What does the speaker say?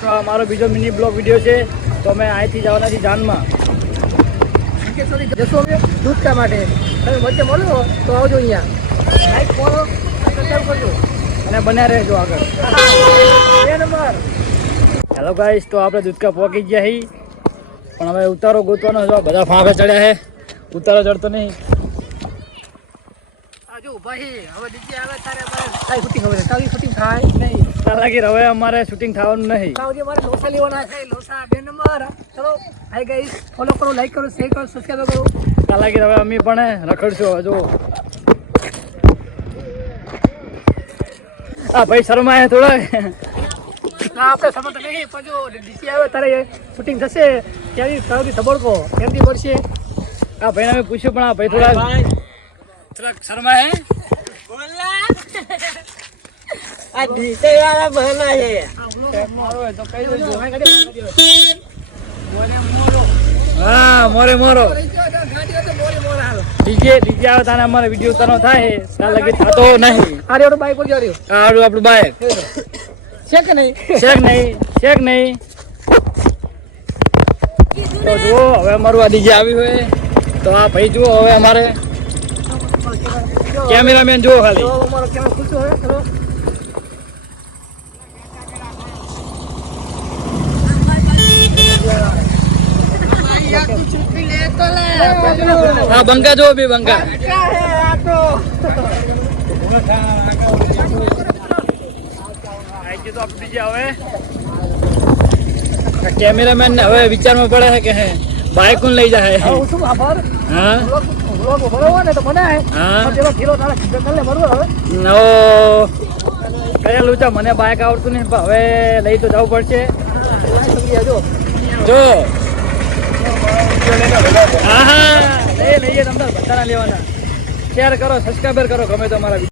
તો આ મારો બીજો મિની બ્લોગ વિડીયો છે. તો અમે અહીંથી જવાના છીએ જાનમાં જશો અમે દૂધકા માટે. તમે વચ્ચે મળો તો આવજો અહીંયા. લાઈક ફોલો સબસ્ક્રાઈબ કરજો અને બન્યા રહેજો આગળ. 2 નંબર. હેલો ગાઈસ, તો આપણે દૂધકા પહોંચી ગયા છીએ, પણ હવે ઉતારો ગોતવાનો છે. બધા ફાંફે ચડ્યા છે, ઉતારો ચડતો નહીં. જો ભાઈ હવે ડીજે આવે તારે અમારે શૂટિંગ હવે કાવી શૂટિંગ થાય નહીં. લાગી હવે અમારે શૂટિંગ થવાનું નહીં. કાવજી અમારે લોસા લેવાના છે. લોસા 2 નંબર. ચલો હાય ગાઈસ, ફોલો કરો, લાઈક કરો, શેર કરો, સબસ્ક્રાઇબ કરો. લાગી હવે અમે પણ રખડશું. જો આ ભાઈ શર્મા હે થોડા. આપણે સમજ નહીં પણ જો ડીજે આવે તારે શૂટિંગ થશે ત્યાંથી તાવથી ધબડકો ત્યાંથી પડશે. આ ભાઈને અમે પૂછ્યું, પણ આ ભાઈ થોડા શર્મા હે. આ ડીજે વાળા બહાના છે. મારો તો કહી દેજો. હા, મોરે મોરો ડીજે આવે તાને અમારે વિડીયો ઉતારવાનો થાય ત્યાં લગી થતો નહીં. અરે ઓર બાઈક પર જા રહ્યો. આ આપણું બાઈક છે કે નહીં? શેક નહીં. તો જુઓ હવે અમારું આ ડીજે આવ્યું હોય તો આ ભાઈ જુઓ હવે અમારે કેમેરામેન જુઓ ખાલી. તો અમારો કેમેરા ખુલતો હવે. ચલો હા, બંકા જુઓ બી બંકા. તો આપણે ડીજે હવે કેમેરામેન ને હવે વિચારમાં પડે છે કે હે બાઈક કોણ લઈ જાય. હું શું આભાર. હા વ્લોગ બરોબર ને તો બનાય. હા. ચલો કિલો તારે સીધો કરી લે બરોબર. હવે નો કરેલું છે, મને બાઈક આવડતું નહીં, પણ હવે લઈ તો જવું પડશે. જો જો હા લઈએ તમને બધાના લેવાના. શેર કરો, સબસ્ક્રાઈબર કરો, ગમે તો અમારા